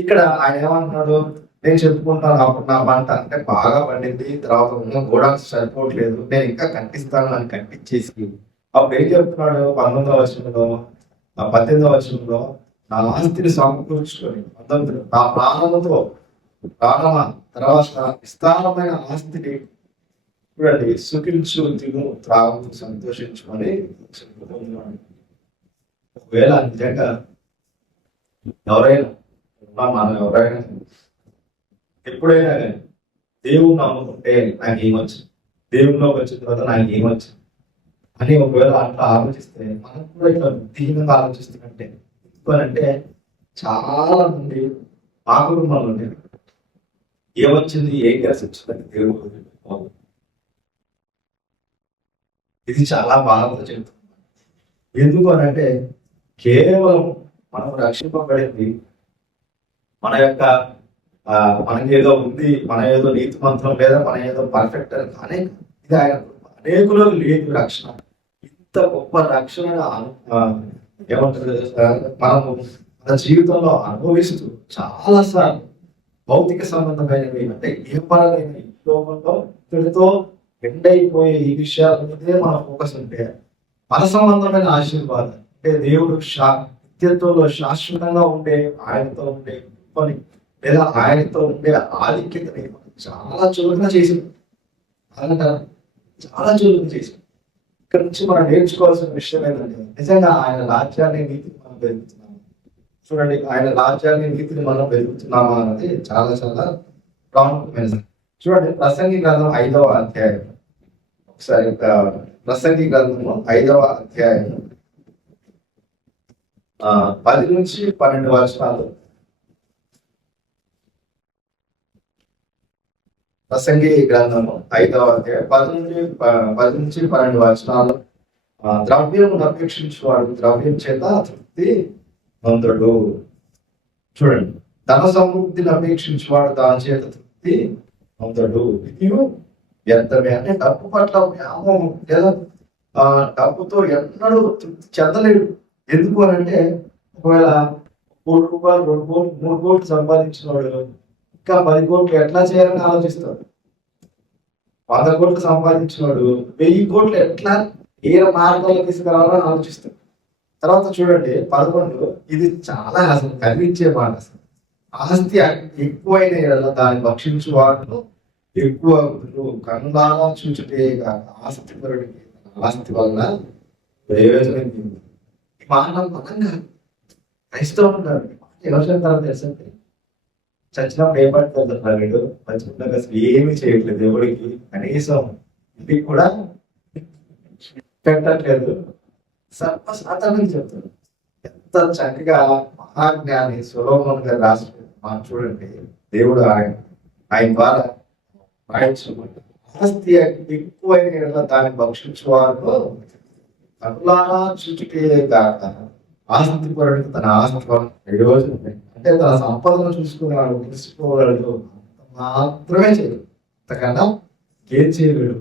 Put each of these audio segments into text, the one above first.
ఇక్కడ ఆయన ఏమంటున్నాడు, నేను చెప్పుకుంటాను అప్పుడు నా పంట అంటే బాగా పండింది, తర్వాత ఉన్న గోడాక్స్ సరిపోవట్లేదు, నేను ఇంకా కట్టిస్తాను అని కట్టించేసి అప్పుడు ఏం చెప్తున్నాడు 19వ వచనంలో 18వ వచనంలో, నా ఆస్తిని సమకూర్చుకొని 19 నా ప్రాణముతో ప్రాణమా తర్వాత విస్తారమైన ఆస్తిని చూడండి సుఖించు తిను త్రాగు సంతోషించుకొని చెప్పుకుంటున్నాడు. ఒకవేళ నిజంగా ఎవరైనా మనం ఎవరైనా ఎప్పుడైనా కానీ దేవుని నమ్ముకుంటే నాకేమొచ్చు, దేవునిలోకి వచ్చిన తర్వాత నాకేమొచ్చు అని ఒకవేళ అట్లా ఆలోచిస్తే మనం కూడా ఇట్లా బుద్ధిహీనంగా ఆలోచిస్తున్నట్టే. ఎందుకంటే చాలా మంది మా కుటుంబంలో ఉండేది ఏమొచ్చింది, ఏం కలిసి వచ్చిందని దేవుడు. ఇది చాలా బాధతో చెప్తుంది. ఎందుకు అని అంటే కేవలం మనం రక్షింపబడింది మన యొక్క మనకి ఏదో ఉంది, మన ఏదో నీతి మంత్రం లేదా మన ఏదో పర్ఫెక్ట్ అని కానీ ఇది ఆయన అనేకులో లేదు రక్షణ. ఇంత గొప్ప రక్షణ ఏమంటారు మనము మన జీవితంలో అనుభవిస్తూ చాలా సార్లు భౌతిక సంబంధమైనవి అంటే ఏ పరమైన ఈ లోకంలో ఇక్కడితో ఎండ్ అయిపోయే ఈ విషయాల మీదే మన ఫోకస్ ఉంటే మన సంబంధమైన ఆశీర్వాదం అంటే దేవుడు నిత్యత్వంలో శాశ్వతంగా ఉండే ఆయనతో ఉండే పని లేదా ఆయనతో ఉండే ఆధిక్యతని చాలా చురుకుగా చేసింది. అదంటారా చాలా చురుకుగా చేసింది. ఇక్కడ నుంచి మనం నేర్చుకోవాల్సిన విషయం ఏంటంటే నిజంగా ఆయన రాజ్యాన్ని నీతిని మనం వెతుకుతున్నాము. చూడండి, ఆయన రాజ్యాన్ని నీతిని మనం వెతుకుతున్నామా అన్నది చాలా చాలా ప్రాముఖ్యమైనది. చూడండి, ప్రసంగి గ్రంథం 5వ అధ్యాయం ఒకసారి ప్రసంగి గ్రంథము 5వ అధ్యాయం 10 నుంచి 12 వచనాలు. ప్రసంగి గ్రంథము 5వ అధ్యాయం 10 నుంచి 12 వచనాలు. ద్రవ్యం అపేక్షించేవాడు ద్రవ్యం చేత తృప్తి పొందడు. చూడండి, ధన సమృద్ధిని అపేక్షించేవాడు దాని చేత తృప్తి పొందడు. ఇది వ్యర్థమే అంటే డబ్బు పట్ల వ్యామోహం లేదా డబ్బుతో ఎన్నడూ తృప్తి చెందలేడు. ఎందుకు అని అంటే ఒకవేళ 1 కోటి రూపాయలు 2 కోట్లు 3 కోట్లు సంపాదించిన వాడు ఇంకా 10 కోట్లు ఎట్లా చేయాలని ఆలోచిస్తాడు. 100 కోట్లు సంపాదించిన వాడు 1000 కోట్లు ఎట్లా ఏ మార్గాల్లో తీసుకురావాలని ఆలోచిస్తాడు. తర్వాత చూడండి 11, ఇది చాలా అసలు కనిపించే మాట. అసలు ఆస్తి ఎక్కువైన దాన్ని భక్షించు వాడు ఎక్కువ కనులారా చూచుటే ఆస్తి పరుడికి ఆస్తి వలన ప్రయోజనం. ఈ మానవ పరంగా క్రైస్తవం ఉంటారు. ఎవరి తర్వాత తెలుసండి, చచ్చినప్పుడు ఏ పట్టుకుంటున్నారు వీడు మంచిగా అసలు ఏమీ చేయట్లేదు, ఎవరికి కనీసం ఇంటికి కూడా పెట్టట్లేదు. సర్వసాధారణంగా చెప్తాడు. ఎంత చక్కగా మహాజ్ఞాని సొలొమోను గారు రాసి మనం చూడండి, దేవుడు ఆయన ద్వారా ఆస్తి ఎక్కువైన దాన్ని భక్షించేవారు కనులారా చూచుటే కాక ఆస్తి పరుడికి తన ఆస్తి ప్రయోజనం అంటే తన సంపదను చూసుకునేవాడు తెలుసుకోగలడు మాత్రమే చేయడు. అంతకన్నా ఏం చేయలేడు.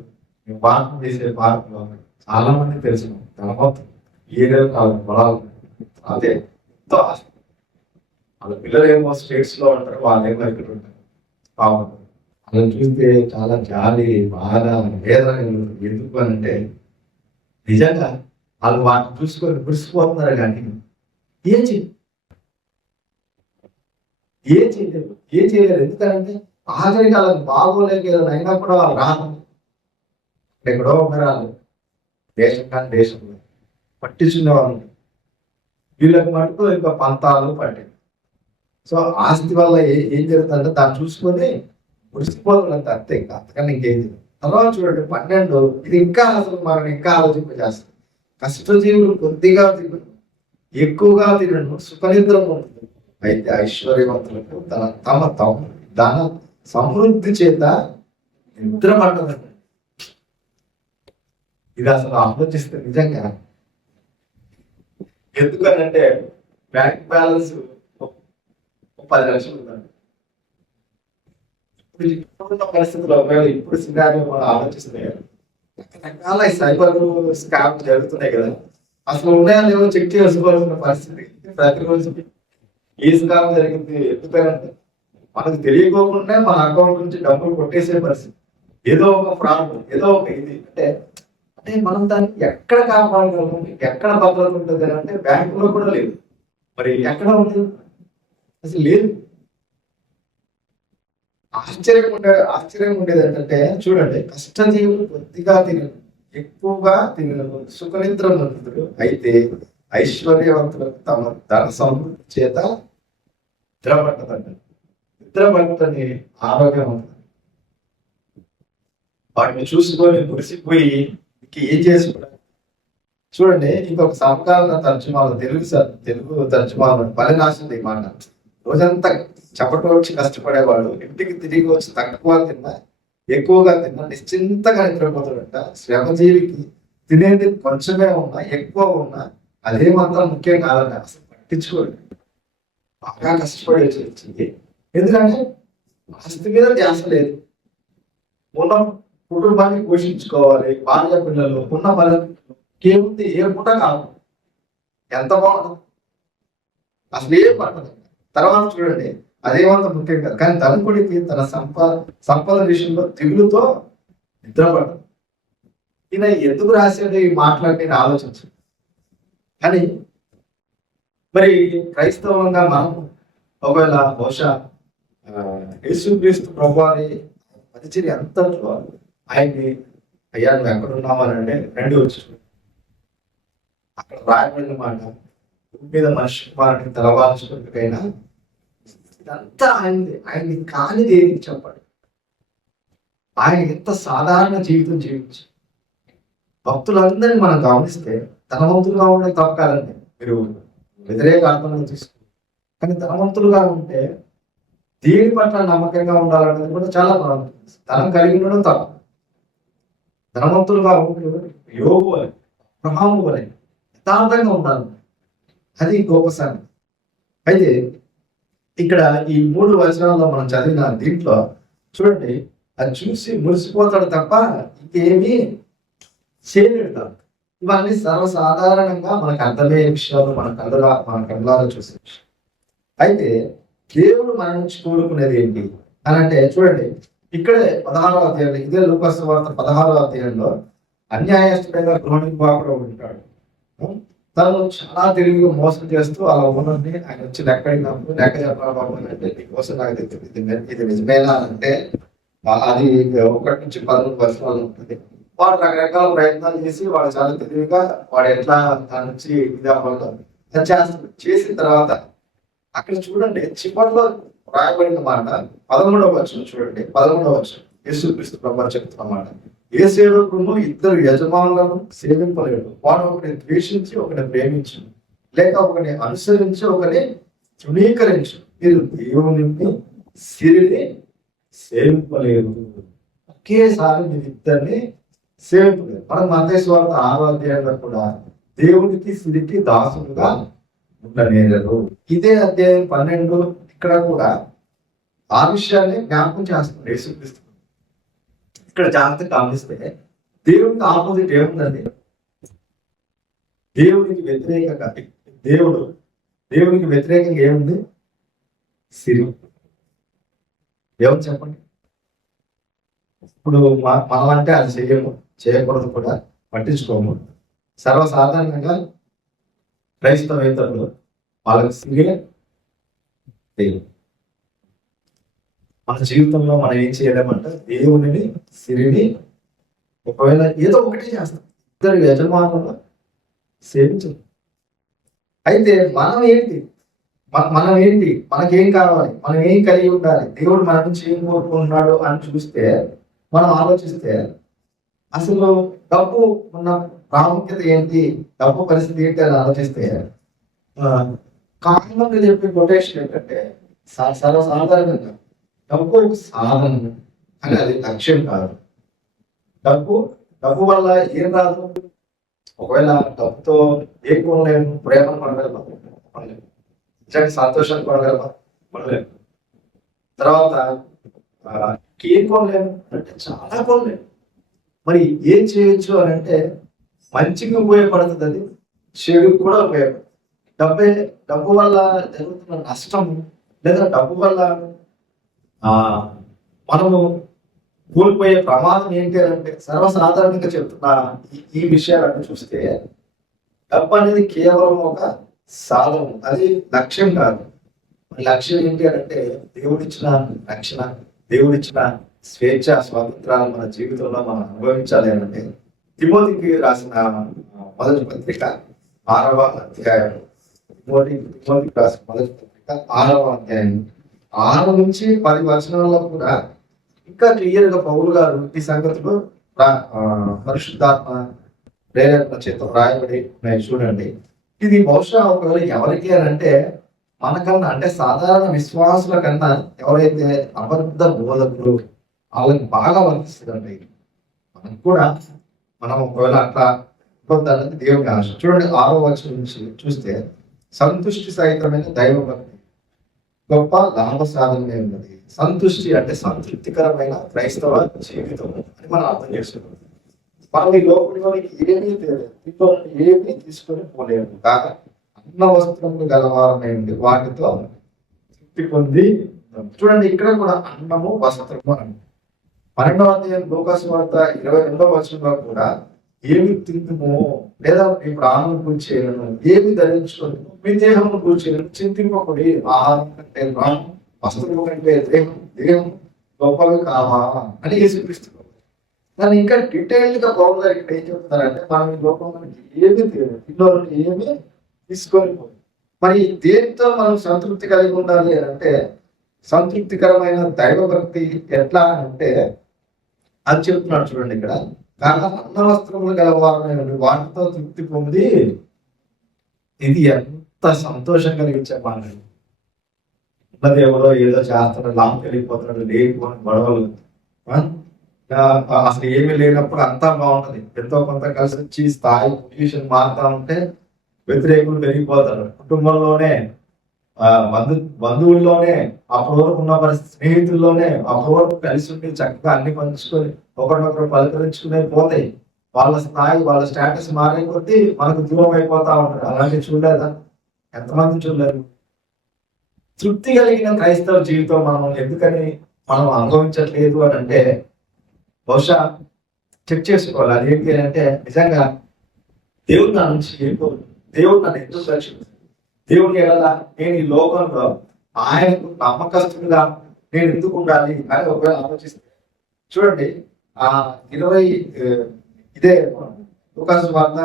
పాఠం చేసే పాఠంలో చాలా మంది తెలుసు తర్వాత ఏదో పొలాలు అదే ఎంతో ఆస్తి. వాళ్ళ పిల్లలు ఏమో స్టేట్స్ లో ఉంటారు, వాళ్ళేమో ఇక్కడ ఉంటారు. పాపం వాళ్ళని చూస్తే చాలా జాలి బాధ వేదన. ఎందుకు అని అంటే నిజంగా వాళ్ళు వాటిని చూసుకొని మురిసిపోతున్నారు కానీ ఏం చేయలేదు. ఏం చేయలేరు. ఎందుకంటే ఆఖరికి వాళ్ళకి బాగోలేక ఏదైనా అయినా కూడా వాళ్ళు రాను ఎక్కడో ఉన్నారు. దేశం కానీ దేశంలో పట్టించుకునే వాళ్ళు వీళ్ళకి మటుకు ఇంకా పంతాలు పట్టాయి. సో ఆస్తి వల్ల ఏం జరుగుతుందంటే దాన్ని చూసుకొని మురిసిపోవాలంటే అంతే, ఇంకా అంతకన్నా ఇంకేం చేయదు. తర్వాత చూడండి 12, ఇది ఇంకా అసలు మనం ఇంకా ఆలోచింపజేస్తాం. కష్టజీవులు కొద్దిగా తినడు, ఎక్కువగా తినడు, సుఖనిద్రం ఉంటుంది. అయితే ఐశ్వర్యవంతులకు తమ ధన సమృద్ధి చేత నిద్ర పట్టదండి. ఇది అసలు ఆలోచిస్తే నిజంగా ఎందుకనంటే బ్యాంక్ బ్యాలెన్స్ 10 లక్షలు ఉందండి. ఇప్పుడున్న పరిస్థితుల్లో ఇప్పుడు సినారియో మనం ఆలోచిస్తే రకరకాల సైబర్ స్కామ్ జరుగుతున్నాయి కదా. అసలు ఉన్నాయో లేవో చెక్ చేసుకోవాల్సిన పరిస్థితి ప్రతిరోజు. ఏ స్కామ్ జరిగింది ఎందుకంటే మనకు తెలియకోకుండా మన అకౌంట్ నుంచి డబ్బులు కొట్టేసే పరిస్థితి. ఏదో ఒక ఫ్రాడ్, ఏదో ఒక ఇది అంటే అంటే మనం దాన్ని ఎక్కడ కాపాడగలం, ఎక్కడ భద్రత ఉంటుంది అని అంటే బ్యాంకులో కూడా లేదు. మరి ఎక్కడ ఉంటుంది? అసలు లేదు. ఆశ్చర్యం ఉండేది ఏంటంటే చూడండి, కష్టజీవులు కొద్దిగా తినరు, ఎక్కువగా తినరు, సుఖనిద్ర మంతుడు అయితే ఐశ్వర్యవంతులకు తమ ధన సమృద్ధి చేత నిద్రపట్టదంట. నిద్రపట్టని ఆరోగ్యం ఉంటుంది. వాటిని చూసుకొని మురిసిపోయి ఏం చేసుకుంటారు చూడండి. ఇంకొక సమకాలీన తర్జుమాలు, తెలుగు తర్జుమాలు పని రాసింది ఈ మాట. రోజంతా చపటోడ్చి కష్టపడేవాడు ఇంటికి తిరిగి వచ్చి తక్కువ తిన్నా ఎక్కువగా తిన్నా నిశ్చింతగా నిద్రపోతాడంట. శ్రమజీవికి తినేది కొంచెమే ఉన్నా ఎక్కువ ఉన్నా అదే మాత్రం ముఖ్యం కాదని అసలు పట్టించుకోండి. బాగా కష్టపడి వచ్చింది. ఎందుకంటే ఆస్తి మీద ధ్యాస లేదు. ఉన్న కుటుంబాన్ని పోషించుకోవాలి, భార్య పిల్లలు ఉన్న బలకి ఏముంది, ఏ పూట కాదు, ఎంత బాగుంటుంది, అసలు ఏం పట్టదు. తర్వాత చూడండి, అదేమంత ముఖ్యం కాదు, కానీ ధనికుడికి తన సంపద విషయంలో దిగులుతో నిద్రపడదు. ఈయన ఎందుకు రాశాడు ఈ మాటలని నేను ఆలోచించు. కానీ మరి క్రైస్తవంగా మనం ఒకవేళ బహుశా యేసుక్రీస్తు ప్రభువారి పరిచర్య అంతట్లో ఆయన్ని అయ్యా నువ్వు ఎక్కడున్నావు అంటే రెండు వచ్చి అక్కడ రాయబడిన మాట, భూమి మీద మనిషి కుమారుడిని తలవాల్చుకుంటుకైనా ఇదంతా ఆయన్ని కానిది ఏది చెప్పండి. ఆయన ఎంత సాధారణ జీవితం జీవించి భక్తులందరినీ మనం గమనిస్తే ధనవంతులుగా ఉండే తప్పకాలండి, మీరు వ్యతిరేక అర్థంలో తీసుకుంటారు. కానీ ధనవంతులుగా ఉంటే దేని పట్ల నమ్మకంగా ఉండాలనేది కూడా చాలా ప్రాముఖ్యం. ధనం కలిగి ఉండడం తప్ప, ధనవంతులుగా ఉంటే యోగు అని అబ్రహాము అని యథార్థంగా ఉండాలి, అది గొప్ప సంగతి. అయితే ఇక్కడ ఈ 3 వచనాల్లో మనం చదివిన దీంట్లో చూడండి, అది చూసి మురిసిపోతాడు తప్ప ఇంకేమీ చేయలేడు కాదు. ఇవన్నీ సర్వసాధారణంగా మనకు అర్థమయ్యే విషయాలు, మన కళ్ళారా చూసే విషయం. అయితే దేవుడు మన నుంచి కోరుకునేది ఏంటి అని అంటే చూడండి, ఇక్కడే 16వ అధ్యాయంలో, ఇదే లూకాసు వార్త 16వ అధ్యాయంలో అన్యాయస్తుడిగా గృహనిర్వాహకుడు ఉంటాడు. తను చాలా తెలివిగా మోసం చేస్తూ అలా ఉన్నది ఆయన వచ్చి లెక్క చెప్పాలంటే నీకోసం నాకు తెలియదు ఇది నిజమేనా అంటే అది 1 నుంచి 11 వర్షాలు ఉంటుంది. వాడు రకరకాల ప్రయత్నాలు చేసి వాడు చాలా తెలివిగా వాడు ఎట్లా దాని నుంచి ఇది అవ్వడం చేస్తాడు. చేసిన తర్వాత అక్కడ చూడండి, చివరిలో రాయబడిన మాట 13వ వచనం చూడండి. 13వ వచనం యేసుక్రీస్తు ప్రభువు చెప్తున్న మాట, ఏ సేవకును 2 యజమానులను సేవింపలేడు. వాడు ఒకరిని ద్వేషించి ఒకరిని ప్రేమించు, లేక ఒకరిని అనుసరించి ఒకరిని తృణీకరించు. మీరు దేవుని సిరిని సేవింపలేదు. ఒకేసారి మీరు ఇద్దరిని సేవింపలేదు. మనం మత్తయి సువార్త 6వ అధ్యాయంలో కూడా దేవునికి సిరికి దాసులుగా ఉండనేరు. ఇదే అధ్యాయం 12 ఇక్కడ కూడా ఆ విషయాన్ని జ్ఞాపకం చేస్తున్నాడు యేసుక్రీస్తు. ఇక్కడ జాగ్రత్తగా గమనిస్తే దేవునికి ఆపోజిట్ ఏముందండి? దేవునికి వ్యతిరేకంగా దేవునికి వ్యతిరేకంగా ఏముంది? సిరి. ఏమని చెప్పండి. ఇప్పుడు మనం అంటే అది చేయకూడదు కూడా, పట్టించుకోము. సర్వసాధారణంగా క్రైస్తవేతరులు వాళ్ళకి సిరియే దేవుడు. మన జీవితంలో మనం ఏం చేయలేమంటే దేవుని సిరిని ఒకవేళ ఏదో ఒకటి చేస్తాం, 2 యజమానులు సేవించు. అయితే మనం ఏంటి, మనకేం కావాలి, మనం ఏం కలిగి ఉండాలి, దేవుడు మన నుంచి ఏం కోరుకుంటున్నాడు అని చూస్తే, మనం ఆలోచిస్తే అసలు డబ్బు ఉన్న ప్రాముఖ్యత ఏంటి, డబ్బు పరిస్థితి ఏంటి అని ఆలోచిస్తే కారణంగా చెప్పే కొటేషన్ ఏంటంటే సర్వసాధారణంగా డబ్బు ఒక సాధన అని, అది లక్ష్యం కాదు. డబ్బు వల్ల ఏం రాదు. ఒకవేళ డబ్బుతో ఏం కొనలేము, ప్రేమను కొనగలమా? సంతోషాన్ని కొనగలమా? కొనలేము. తర్వాత ఏం కొనలేము అంటే చాలా కొనలేము. మరి ఏం చేయొచ్చు అని అంటే మంచికి ఉపయోగపడుతుంది, అది చెడుకు కూడా ఉపయోగపడుతుంది. డబ్బే డబ్బు వల్ల జరుగుతున్న నష్టం లేదా డబ్బు వల్ల ఆ మనము కోల్పోయే ప్రమాదం ఏంటి అంటే సర్వసాధారణంగా చెప్తున్న ఈ విషయాలను చూస్తే డబ్బు అనేది కేవలం ఒక సాధనం, అది లక్ష్యం కాదు. లక్ష్యం ఏంటి అంటే దేవుడిచ్చిన రక్షణ, దేవుడిచ్చిన స్వేచ్ఛ స్వాతంత్రాలు మన జీవితంలో మనం అనుభవించాలి అంటే తిమోతికి రాసిన మొదటి పత్రిక 6వ అధ్యాయం, తిమోతికి రాసిన మొదటి పత్రిక 6వ అధ్యాయం 6 నుంచి 10 వచనాల్లో కూడా ఇంకా క్లియర్ గా పౌలు గారు ఈ సంగతులు పరిశుద్ధాత్మ ప్రేరేపణ చేత రాయబడి చూడండి. ఇది బహుశా ఒకవేళ ఎవరికి అని అంటే మనకన్నా అంటే సాధారణ విశ్వాసుల కన్నా ఎవరైతే అబద్ధ బోధకులు వాళ్ళకి బాగా వర్తిస్తుందండి. మనకు కూడా మనం ఒకవేళ అట్లా పొందాలని దేవుని ఆశ. చూడండి 6వ వచనం నుంచి చూస్తే సంతుష్టి సహితమైన దైవభక్తి గొప్ప లాభ సాధనమే ఉన్నది. సంతుష్టి అంటే సంతృప్తికరమైన క్రైస్తవ జీవితం అని మనం అర్థం చేసుకుంటాం. మనం ఈ లోకంలోనికి ఏమీ తీసుకొని పోలేము కాక అన్న వస్త్రములు గలవారమై ఉండి వాటితో తృప్తి పొంది. చూడండి ఇక్కడ కూడా అన్నము వస్త్రము అని 12వ అధ్యాయం లూకాసు వార్త 22వ వచనంలో కూడా ఏమి తిందుము లేదా మీ ప్రాణం కూర్చేయను, ఏమి ధరించుకోను, మీ దేహం కూర్చేయను, చింతింపకుడి. ఆహారం కంటే ప్రాణం, వస్త్రము కంటే దేహం గొప్పవి కావా అని యేసుక్రీస్తు. దాన్ని ఇంకా డీటెయిల్డ్ గా పౌరులు గారు ఇక్కడ ఏం చెప్తున్నారంటే మనం ఈ లోకంలో ఏమి తెలియదు, ఏమి తీసుకొని పోయి మరి దేంతో మనం సంతృప్తి కలిగి ఉండాలి అంటే సంతృప్తికరమైన దైవభక్తి ఎట్లా అంటే అది చెప్తున్నాడు. చూడండి ఇక్కడ అన్న వస్త్రములు గలవారమైన వాటితో తృప్తి పొంది. ఇది ఎంత సంతోషం కలిగించే మాట. ఉన్నదేవరో ఏదో చేస్తున్నాడు, లాంగ్ వెళ్ళిపోతున్నాడు, లేకపోని గొడవలు, అసలు ఏమీ లేనప్పుడు అంతా బాగుంటది. ఎంతో కొంత కలిసి వచ్చి స్థాయి పొజిషన్ మారుతా ఉంటే వ్యతిరేకులు పెరిగిపోతారు. కుటుంబంలోనే బంధువుల్లోనే అప్పటి వరకు ఉన్న పరిస్థితి, స్నేహితుల్లోనే అప్పటి వరకు కలిసి ఉండి చక్కగా అన్ని పంచుకొని ఒకరినొకరు పలకరించుకునే పోతాయి. వాళ్ళ స్థాయి వాళ్ళ స్టేటస్ మారే కొద్దీ మనకు దూరం అయిపోతా ఉంటారు. అలాంటివి చూడలేదా? ఎంతమంది చూడలేదు? తృప్తి కలిగిన క్రైస్తవ జీవితం మనం అనుభవించట్లేదు అని అంటే బహుశా చెక్ చేసుకోవాలి. అదేంటి అంటే నిజంగా దేవుడు నా నుంచి దేవుడు నన్ను ఎందుకు రక్షించాడు, దేవుడికి ఎలా నేను ఈ లోకంలో ఆయనకు నమ్మకస్తుగా నేను ఎందుకు ఉండాలి అని ఒకవేళ ఆలోచిస్తే చూడండి 20 లూకాసు వార్త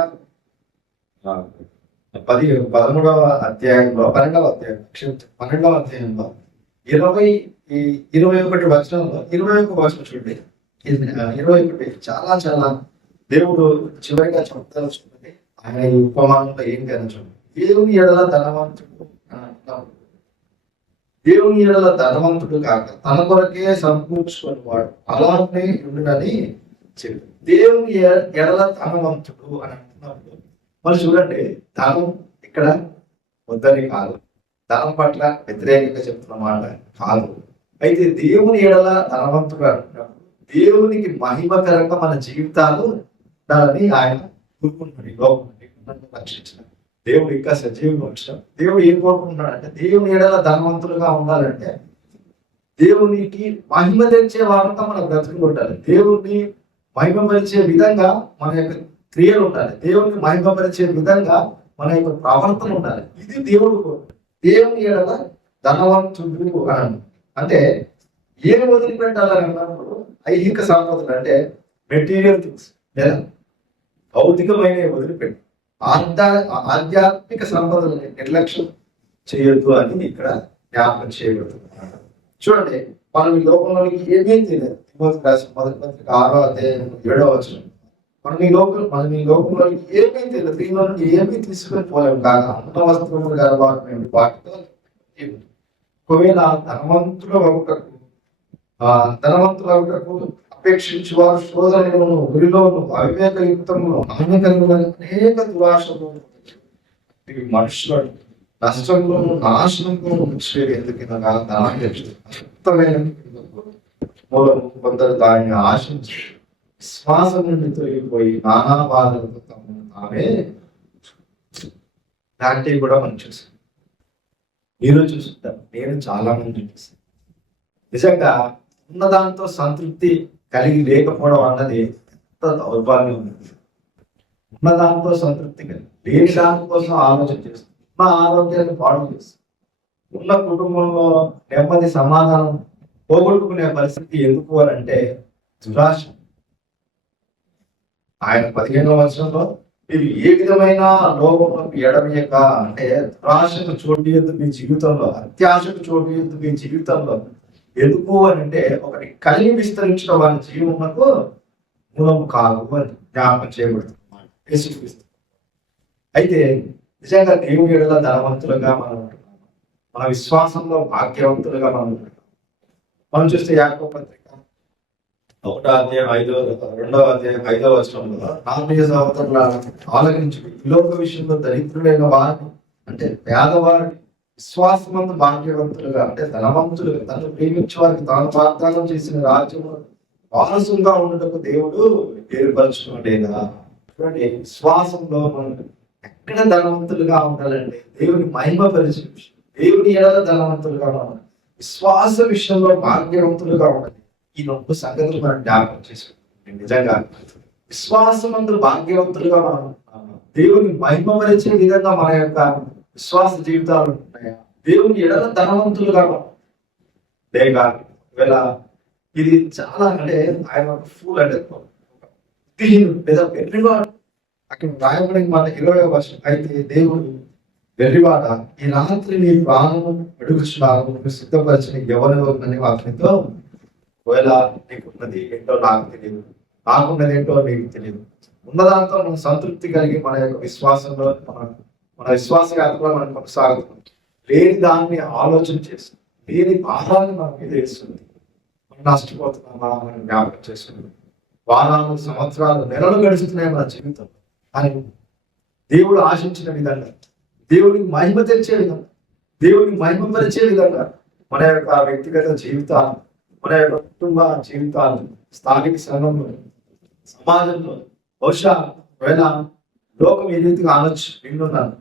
13వ అధ్యాయంలో 12వ అధ్యాయంలో 21 వచనంలో 21 వచనం చూడండి. 21 చాలా చాలా దేవుడు చివరిగా చెప్తాల్సింది. ఆయన ఈ ఉపమానంలో ఏంటి అని చూడండి. దేవుని ఎడల ధనవంతుడు కాక తన కొరకే సమకూర్చుకొని వాడు అలానే ఉండునని చెప్పి దేవుని ఎడల ధనవంతుడు అని అంటున్నప్పుడు మరి చూడండి, ధనం ఇక్కడ వద్దని కాదు, ధనం పట్ల వ్యతిరేకంగా చెప్తున్న మాట కాదు. అయితే దేవుని ఎడల ధనవంతుడు అంటున్నప్పుడు దేవునికి మహిమకరంగా మన జీవితాలు ఉండాలని ఆయన కోరుకుంటున్నాడు. లోకం రక్షించిన దేవుడు ఇంకా సజీవంగా వచ్చిన దేవుడు ఏం కోరుకుంటున్నాడు అంటే దేవుని ఎడల ధనవంతులుగా ఉండాలంటే దేవునికి మహిమ తెచ్చే వారంతా మన బ్రతుకులు ఉండాలి. దేవుణ్ణి మహిమపరిచే విధంగా మన యొక్క క్రియలు ఉండాలి. దేవుని మహిమపరిచే విధంగా మన యొక్క ప్రవర్తన ఉండాలి. ఇది దేవుని ఎడల ధనవంతుడు అని అంటే ఏమి వదిలిపెట్టాలని అన్నప్పుడు ఐహిక సంపదలు అంటే మెటీరియల్ థింగ్స్ లేదా భౌతికమైన వదిలిపెట్టి ఆధ్యాత్మిక సంపదలని నిర్లక్ష్యం చేయొద్దు అని ఇక్కడ జ్ఞాపకం చేయబడుతుంది. చూడండి, మనం ఈ లోకంలోనికి ఏమీ తెలియదు. మొదటి పత్రిక 6వ అధ్యాయం 7వ వచనం. మనం ఈ లోకంలోనికి ఏమీ తెలియదు, దీనిలో నుండి ఏమీ తీసుకొని పోలేము కాక అన్న వస్త్రములు గలవారమై వాటితో ఒకవేళ ధనవంతులకు అపేక్షించి వారు శోధనలను గురిలోను అవివేకయుక్తములు అనేక దురాశలు మనుషులు నష్టంలోను నాశనంలోను ఎందుకనగా ధనాన్ని మూలము కొందరు దానిని ఆశించి విశ్వాసం నుండి తొలగిపోయి నానా బాధలతో ఆమె లాంటివి కూడా మనం చూసాం. మీరు చూస్తుంటారు, నేను చాలా మంది చూస్తాను. నిజంగా ఉన్న దాంతో సంతృప్తి కలిగి లేకపోవడం అన్నది ఎంత దౌర్భాగ్యం ఉంది. ఉన్న దాంతో సంతృప్తి కలిగి లేని దానికోసం ఆలోచన చేస్తుంది, ఉన్న ఆరోగ్యాన్ని పాడు చేస్తుంది, ఉన్న కుటుంబంలో నెమ్మది సమాధానం పోగొట్టుకునే పరిస్థితి ఎందుకు అని అంటే దురాశ. ఆయన 15వ వచనంలో మీరు ఏ విధమైన లోపంలోకి ఎడమయ్యక, అంటే దురాశకు చోటు మీ జీవితంలో, అత్యాశకు చోటు మీ జీవితంలో ఎందుకు అని అంటే ఒకటి కలిగి విస్తరించడం వారి జీవనకు మూలము కాదు అని జ్ఞాపకం చేయబడుతుంది. అయితే నిజంగా దేవుని ఎడల ధనవంతులుగా మనం ఉంటున్నాం, మన విశ్వాసంలో భాగ్యవంతులుగా మనం ఉంటున్నాం. మనం చూస్తే యాకోబు పత్రిక 1:5 వచనంలో, నా ప్రియ సహోదరులారా ఆలకించుడి, ఈ లోక విషయంలో దరిద్రులైన వారిని, అంటే పేదవారిని విశ్వాసమందు భాగ్యవంతులుగా, అంటే ధనవంతులుగా, తను ప్రేమించే వారికి తాను వాగ్దానం చేసిన రాజ్యము వారసులుగా ఉండటకు దేవుడు ఏర్పరచుకోలేదా. చూడండి, విశ్వాసంలో మనం ఎక్కడ ధనవంతులుగా ఉండాలంటే దేవుని మహిమపరిచే విషయం, దేవుని ఎడల ధనవంతులుగా ఉండాలి, విశ్వాస విషయంలో భాగ్యవంతులుగా ఉండాలి. ఈ 2 సంగతులు మనం జ్ఞాపకం చేసుకుంటాం. నిజంగా విశ్వాసమందు భాగ్యవంతులుగా మనం దేవుని మహిమపరిచే విధంగా మన యొక్క విశ్వాస జీవితాలు ఉంటాయా? దేవుని ఎడల ధనవంతులుగా లేక ఒకవేళ ఇది చాలా, అంటే ఆయన ఫూల్, అంటే లేదా వెర్రివాడు. అక్కడ రాయబడిన మాట 20వ వచనం, అయితే దేవుడు వెర్రివాడ, ఈ రాత్రి నీ ప్రాణము అడుగుచున్నాను సిద్ధపరిచిన ఎవరిని వాటితో, ఒకవేళ నీకున్నది ఏంటో నాకు తెలియదు, నాకున్నది ఏంటో నీకు తెలియదు, ఉన్నదాంతో మనం సంతృప్తి కలిగి మన యొక్క విశ్వాసంలో మన విశ్వాస యాత్రలో మనం కొనసాగుతున్నాం. లేని దాన్ని ఆలోచన చేస్తుంది, లేని భారాన్ని మన మీద వేస్తుంది, మనం నష్టపోతున్నామా మనం జ్ఞాపకం చేసుకుంటాం. వారాలు, సంవత్సరాలు, నెలలు గడుస్తున్నాయి మన జీవితం. అని దేవుడు ఆశించిన విధంగా, దేవునికి మహిమ తెచ్చే విధంగా, దేవునికి మహిమపరిచే విధంగా మన యొక్క వ్యక్తిగత జీవితాలు, మన యొక్క కుటుంబ జీవితాలు, స్థానిక సంఘంలో, సమాజంలో, బహుశా ఒకవేళ లోకం ఏ రీతిగా అనొచ్చు, వింటున్నాను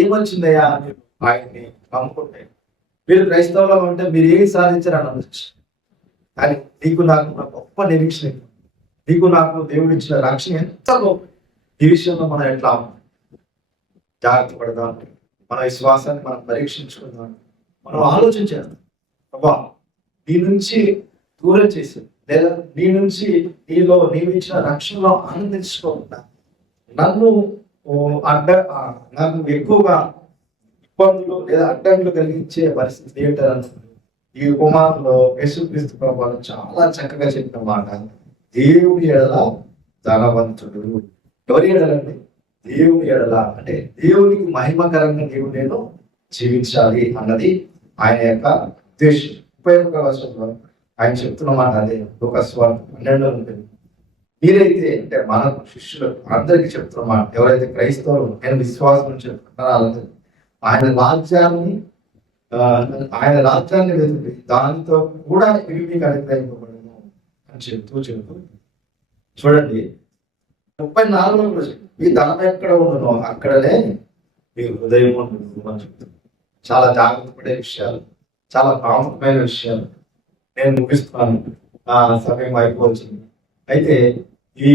ఏమొచ్చిందయ్యా అని ఆయన్ని నమ్ముకుంటే, మీరు క్రైస్తవులో ఉంటే మీరు ఏమి సాధించారని అనొచ్చు. కానీ నీకు నాకు గొప్ప నిరీక్షణ, నీకు నాకు దేవుడు ఇచ్చిన రక్షణ ఎంత గొప్ప. ఈ విషయంలో మనం ఎట్లా జాగ్రత్త పడదాం, మన విశ్వాసాన్ని మనం పరీక్షించుకుందాం, మనం ఆలోచించేద్దాం. అబ్బా, నీ నుంచి దూరం చేసి, లేదా నీ నుంచి నీవు ఇచ్చిన రక్షణలో ఆనందించుకోకుండా నన్ను నాకు ఎక్కువగా ఇబ్బందులు లేదా అడ్డంకులు కలిగించే పరిస్థితి ఏంటంటే, ఈ ఉపమానంలో యేసుక్రీస్తు ప్రభువు చాలా చక్కగా చెప్పిన మాట, దేవుని ఎడల ధనవంతుడు. ఎవరి ఎడలండి? దేవుని ఎడల, అంటే దేవునికి మహిమకరంగా నీవు నేను జీవించాలి అన్నది ఆయన యొక్క ఉద్దేశం. 31వ వచనంలో ఆయన చెప్తున్న మాట అదే. లూకాసు వార్త 12లో ఉంటుంది. మీరైతే, అంటే మన శిష్యులు అందరికీ చెప్తున్న మాట, ఎవరైతే క్రైస్తవులు నేను విశ్వాసం చెప్తున్నారో ఆయన రాజ్యాన్ని వెతుకుడి, దానితో కూడా ఇవి మీకు అనుగ్రహింపబడను అని చెప్తూ చూడండి 34లో కూడా మీ ధనం ఎక్కడ ఉండను అక్కడనే మీ హృదయం ఉండదు అని చెప్తాను. చాలా జాగ్రత్త పడే విషయాలు, చాలా ప్రాముఖ్యమైన విషయాలు. నేను ముగిస్తున్నాను, సమయం అయిపోతుంది. అయితే ఈ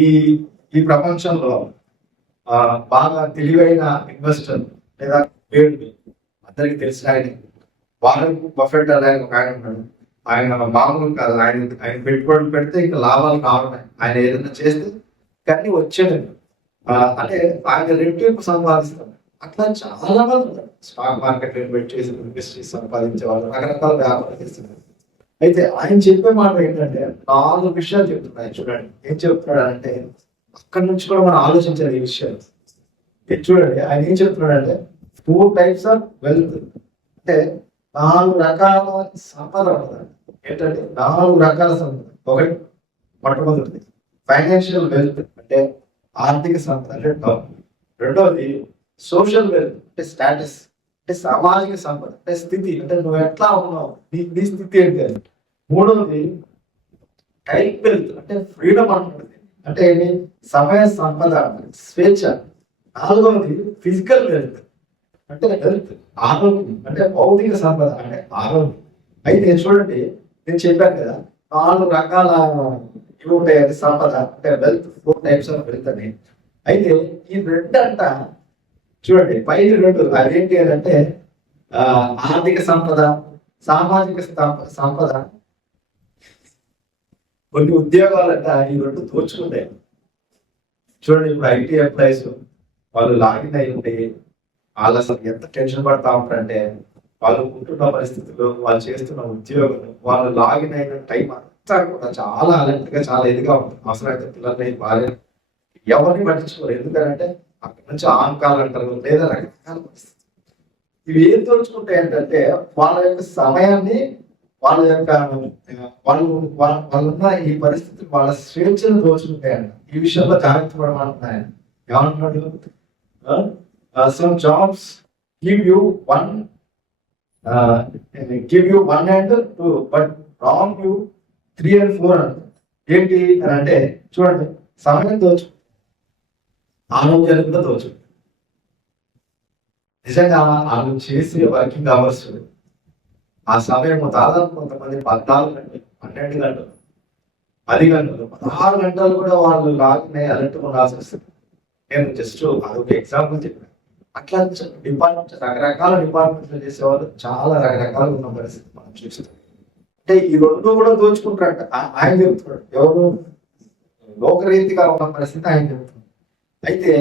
ఈ ఈ ప్రపంచంలో బాగా తెలివైన ఇన్వెస్టర్ లేదా పేరు అందరికీ తెలిసిన ఆయన వారన్ బఫెట్ అనే ఒక ఆయన ఉన్నాడు. ఆయన మామూలు కాదు, ఆయన పెట్టుబడులు పెడితే ఇంకా లాభాలు కావాలి. ఆయన ఏదైనా చేస్తే కానీ వచ్చేది, అంటే ఆయన రెట్టింపు సంపాదిస్తారు. అట్లా చాలా మంది ఉన్నారు. స్టాక్ మార్కెట్ ఇన్వెస్ట్ చేసి ఇండస్ట్రీస్ సంపాదించే వాళ్ళు, రకరకాల వ్యాపారం చేస్తున్నారు. అయితే ఆయన చెప్పే మాట ఏంటంటే 4 విషయాలు చెప్తున్నాయి. చూడండి ఏం చెప్తున్నాడు అంటే, అక్కడి నుంచి కూడా మనం ఆలోచించాలి ఈ విషయాలు. చూడండి ఆయన ఏం చెప్తున్నాడంటే 4 టైప్స్ ఆఫ్ వెల్త్, అంటే 4 రకాల సంపద ఉంటుంది. ఏంటంటే 4 రకాల సంపద. ఒకటి, మొట్టమొదటిది ఫైనాన్షియల్ వెల్త్, అంటే ఆర్థిక సంపద, అంటే డబ్బు. రెండవది సోషల్ వెల్త్, అంటే స్టాటస్, అంటే సామాజిక సంపద, అంటే స్థితి, అంటే నువ్వు ఎట్లా ఉన్నావు, నీ స్థితి ఏంటి అని. మూడవది టైం వెల్త్, అంటే ఫ్రీడమ్ అంటుంది, అంటే సమయ సంపద, స్వేచ్ఛ, నాలుగవది ఫిజికల్ వెల్త్, అంటే హెల్త్, ఆరోగ్యం, అంటే భౌతిక సంపద అంటే ఆరోగ్యం. అయితే చూడండి, నేను చెప్పాను కదా 4 రకాల ఇవి ఉంటాయి, అది సంపద అంటే వెల్త్, 4 టైప్స్ ఆఫ్ వెల్త్ అని. అయితే ఈ రెండు అంట చూడండి, పై రెండు అదేంటి అని అంటే ఆర్థిక సంపద, సామాజిక సంపద, కొన్ని ఉద్యోగాలంట ఈ రెండు దోచుకుంటాయి. చూడండి, ఇప్పుడు ఐటీ ఎంప్లాయీస్ వాళ్ళు లాగిన్ అయి ఉండి వాళ్ళు అసలు ఎంత టెన్షన్ పడతా ఉంటారంటే, వాళ్ళు ఉంటున్న పరిస్థితులు, వాళ్ళు చేస్తున్న ఉద్యోగం, వాళ్ళు లాగిన్ అయిన టైం అంతా కూడా చాలా అలర్ట్ గా, చాలా ఇదిగా ఉంటుంది. అవసరమైతే పిల్లల్ని భార్య ఎవరిని పట్టించుకోరు. ఎందుకంటే అక్కడి నుంచి ఆంకాలు అంటారు, లేదా రకరకాల పరిస్థితులు. ఇవి ఏం దోచుకుంటాయి అంటే వాళ్ళ యొక్క సమయాన్ని, వాళ్ళ యొక్క వాళ్ళున్న ఈ పరిస్థితి, వాళ్ళ స్వేచ్ఛను దోచుకుంటాయంట. ఈ విషయంలో జాగ్రత్త పడమంటున్నాయని ఏమంటున్నాడు, some jobs give you one and two, but wrong you 3 and 4 అంట. ఏంటి అని అంటే చూడండి, సమయం దోచు, ఆరోగ్యాన్ని కూడా దోచు. నిజంగా వాళ్ళు చేసే వర్కింగ్ అవర్స్, ఆ సమయం దాదాపు కొంతమంది 14 గంటలు, 12 గంటలు, 10 గంటలు, 16 గంటలు కూడా వాళ్ళు లాగిన్ అలర్ట్ ఉండాల్సి వస్తుంది. నేను జస్ట్ అదొక ఎగ్జాంపుల్ చెప్పాను. అట్లా డిపార్ట్మెంట్, రకరకాల డిపార్ట్మెంట్లు చేసేవాళ్ళు చాలా రకరకాలుగా ఉన్న పరిస్థితి మనం చూస్తాం. అంటే ఈ రెండు కూడా దోచుకుంటారంట. ఆయన చెప్తున్నాడు, ఎవరు లోకరీతిగా ఉన్న పరిస్థితి ఆయన చెప్తున్నాడు. అయితే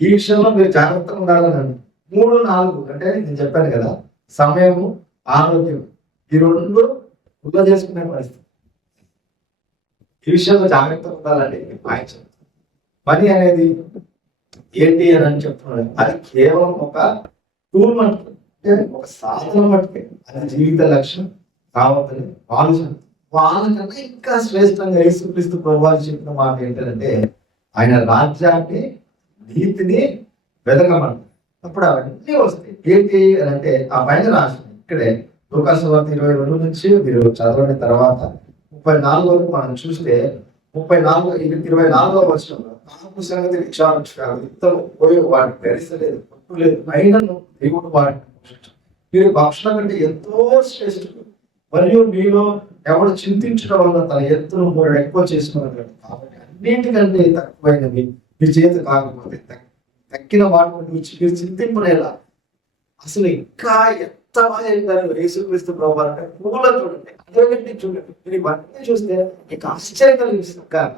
ఈ విషయంలో మీరు జాగ్రత్తగా ఉండాలని 3, 4 అంటే నేను చెప్పాను కదా, సమయము, ఆరోగ్యం, ఈ రెండు వృధా చేసుకునే పరిస్థితి. ఈ విషయంలో జాగ్రత్తగా ఉండాలండి ఆయన చెప్తారు. పని అనేది ఏంటి అని చెప్తున్నాడు, అది కేవలం ఒక టూల్ మట్టుకు, అంటే ఒక సాధనం మట్టుకే. అది జీవిత లక్ష్యం కావద్దని ఆలోచన. వాళ్ళకన్నా ఇంకా శ్రేష్టంగా యేసుక్రీస్తు ప్రభువు చెప్పిన మాట ఏంటంటే, ఆయన రాజ్యాన్ని, నీతిని వెతకమంట. అప్పుడు అవన్నీ వస్తాయి. ఏంటి అని అంటే ఆ పైన రాసింది ఇక్కడే లూకాసు సువార్త 22 నుంచి మీరు చదవని తర్వాత 34 వరకు మనం చూస్తే, 24వ వచనంలో, నాకు సంగతి విచారించారు, ఇతను పోయి వాడిని పెరిసలేదు, పట్టులేదు, అయినను దేవుడు వాడిని మీరు భక్షణ కంటే ఎంతో శ్రేష్ఠుడు, మరియు మీలో ఎవడు చింతించడం వల్ల తన ఎత్తును మూడు ఎక్కువ చేసినాడు. కాబట్టి అన్నింటికంటే తక్కువైనవి మీ చేతి కాకపోతే తక్కిన వాటి నుంచి మీరు చింతింపలేలా. అసలు ఇంకా ఎంత బాగా చెప్పారు యేసుక్రీస్తు ప్రభువు అంటే, పూల చూడండి, అదే చూడండి, మీరు ఇవన్నీ చూస్తే మీకు ఆశ్చర్యం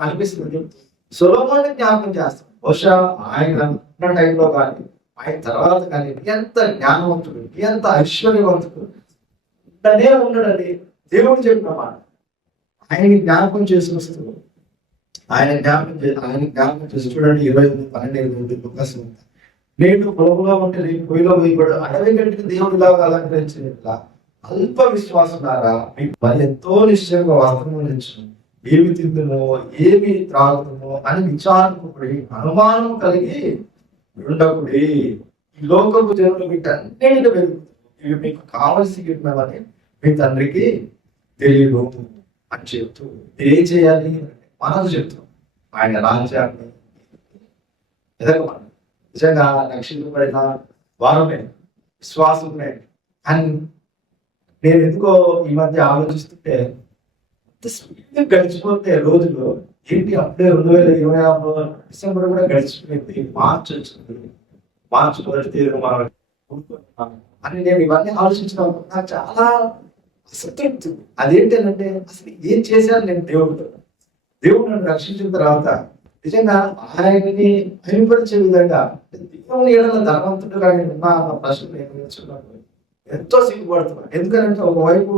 అనిపిస్తుంది. సొలొమోనుని జ్ఞాపకం చేస్తాం. బహుశా ఆయన ఉన్న టైంలో కానీ, ఆయన తర్వాత కానీ ఎంత జ్ఞానవంతుడు, ఎంత ఐశ్వర్యవంతుడు ఉంటనే ఉండడని దేవుడు చెప్పిన మాట. ఆయనకి జ్ఞాపకం చేసుకొస్తూ, ఆయన జ్ఞాపకం చేసి చూడండి, 28:12 అవకాశం ఉంది. నేను పొలంలో ఉంటే నేను పొయ్యిలో వేయబడు, అడవి గంటకి దేవుడిలాగా అలంకరించిన అల్ప విశ్వాసులారా, మీకు మరి ఎంతో నిశ్చయంగా వాస్తవం నుంచి ఏమి తిందుమో, ఏమి త్రాగుతుమో అని విచారకుడి, అనుమానం కలిగి ఉండకుడి. ఈ లోకపు జనులు వీటన్నిటిని వెతుకుతారు, ఇవి మీకు కావలసినవని మీ తండ్రికి తెలియదు అని చెప్తూ ఏం చేయాలి మనకు చెప్తాం. ఆయన రాజ్యాన్ని ఎదగమని. నిజంగా రక్షించబడిన వారమే, విశ్వాసమే. అండ్ నేను ఎందుకో ఈ మధ్య ఆలోచిస్తుంటే, గడిచిపోతే రోజులు ఏంటి, అప్పుడే 2026 డిసెంబర్ కూడా గడిచిపోయింది, మార్చి వచ్చింది, మార్చి 1వ తేదీన మనం అని నేను ఇవన్నీ ఆలోచించినప్పుడు నాకు చాలా అసంతృప్తి. అదేంటంటే అసలు ఏం చేశాను నేను దేవుడు నన్ను రక్షించిన తర్వాత నిజంగా ఆయన్ని భయపరిచే విధంగా దేవుని ఏడల ధనవంతుడు కానీ ఉన్న ప్రశ్న నేను నేర్చుకున్నాను. ఎంతో సిగ్గుపడుతున్నాను. ఎందుకంటే ఒకవైపు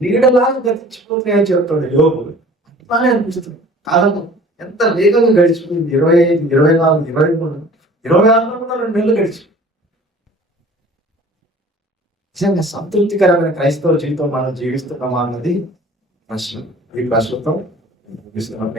నీడలాగా గతించిపోతున్నాయి అని చెప్తాడు యోగు. అట్లానే అనిపిస్తుంది. కాలం ఎంత వేగంగా గడిచిపోయింది. 25, 24, 23, 26 కూడా 2 నెలలు గడిచిపోయింది. నిజంగా సంతృప్తికరమైన క్రైస్తవ జీవితం మనం జీవిస్తున్నామా అన్నది ప్రశ్న. ఈ ప్రశ్నతో ముగిస్తున్నట్టు